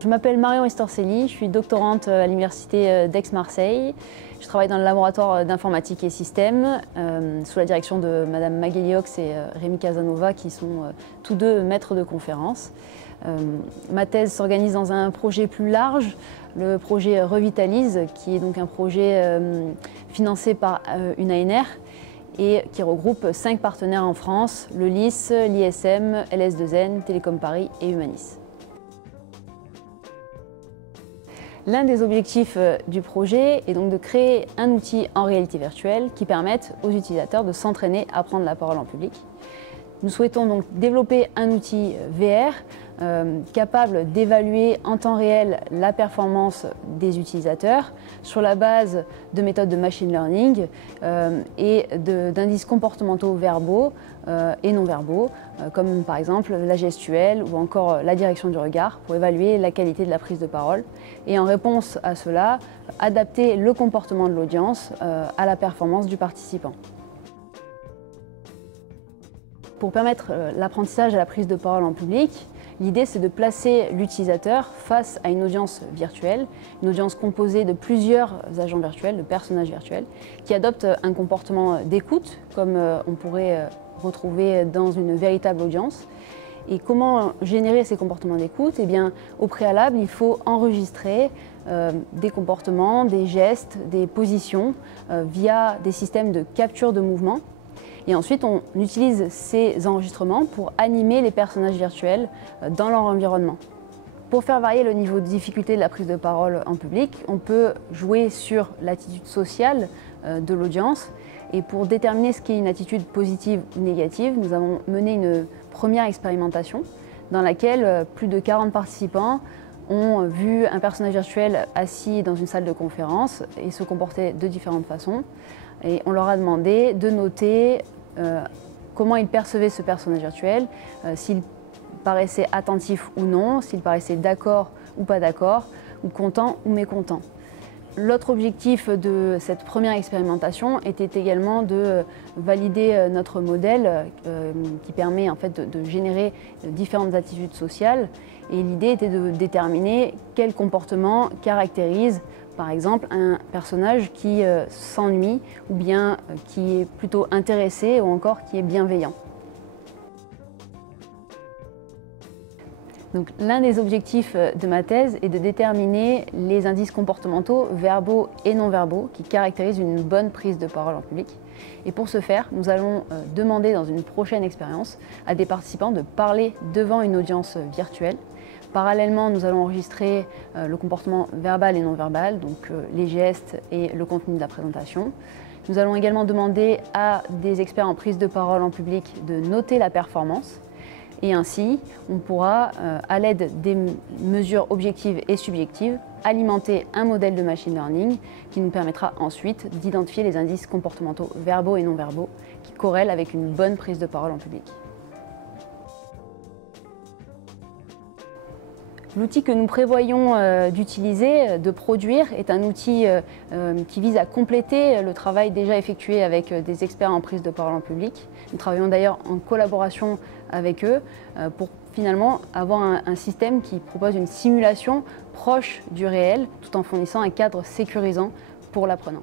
Je m'appelle Marion Estorcelli, je suis doctorante à l'université d'Aix-Marseille. Je travaille dans le laboratoire d'informatique et systèmes sous la direction de Madame Magali Ox et Rémi Casanova qui sont tous deux maîtres de conférences. Ma thèse s'organise dans un projet plus large, le projet Revitalise, qui est donc un projet financé par une ANR et qui regroupe 5 partenaires en France, le LIS, l'ISM, LS2N, Télécom Paris et Humanis. L'un des objectifs du projet est donc de créer un outil en réalité virtuelle qui permette aux utilisateurs de s'entraîner à prendre la parole en public. Nous souhaitons donc développer un outil VR capable d'évaluer en temps réel la performance des utilisateurs sur la base de méthodes de machine learning et d'indices comportementaux verbaux et non verbaux, comme par exemple la gestuelle ou encore la direction du regard pour évaluer la qualité de la prise de parole et en réponse à cela, adapter le comportement de l'audience à la performance du participant. Pour permettre l'apprentissage à la prise de parole en public, l'idée c'est de placer l'utilisateur face à une audience virtuelle, une audience composée de plusieurs agents virtuels, de personnages virtuels, qui adoptent un comportement d'écoute, comme on pourrait retrouver dans une véritable audience. Et comment générer ces comportements d'écoute? Eh bien, au préalable, il faut enregistrer des comportements, des gestes, des positions via des systèmes de capture de mouvement. Et ensuite, on utilise ces enregistrements pour animer les personnages virtuels dans leur environnement. Pour faire varier le niveau de difficulté de la prise de parole en public, on peut jouer sur l'attitude sociale de l'audience. Et pour déterminer ce qu'est une attitude positive ou négative, nous avons mené une première expérimentation dans laquelle plus de 40 participants ont vu un personnage virtuel assis dans une salle de conférence et se comporter de différentes façons. Et on leur a demandé de noter comment ils percevaient ce personnage virtuel, s'il paraissait attentif ou non, s'il paraissait d'accord ou pas d'accord, ou content ou mécontent. L'autre objectif de cette première expérimentation était également de valider notre modèle qui permet en fait de générer différentes attitudes sociales. Et l'idée était de déterminer quel comportement caractérise par exemple un personnage qui s'ennuie ou bien qui est plutôt intéressé ou encore qui est bienveillant. L'un des objectifs de ma thèse est de déterminer les indices comportementaux verbaux et non verbaux qui caractérisent une bonne prise de parole en public. Et pour ce faire, nous allons demander dans une prochaine expérience à des participants de parler devant une audience virtuelle. Parallèlement, nous allons enregistrer le comportement verbal et non verbal, donc les gestes et le contenu de la présentation. Nous allons également demander à des experts en prise de parole en public de noter la performance. Et ainsi, on pourra, à l'aide des mesures objectives et subjectives, alimenter un modèle de machine learning qui nous permettra ensuite d'identifier les indices comportementaux verbaux et non verbaux qui corrèlent avec une bonne prise de parole en public. L'outil que nous prévoyons d'utiliser, de produire, est un outil qui vise à compléter le travail déjà effectué avec des experts en prise de parole en public. Nous travaillons d'ailleurs en collaboration avec eux pour finalement avoir un système qui propose une simulation proche du réel tout en fournissant un cadre sécurisant pour l'apprenant.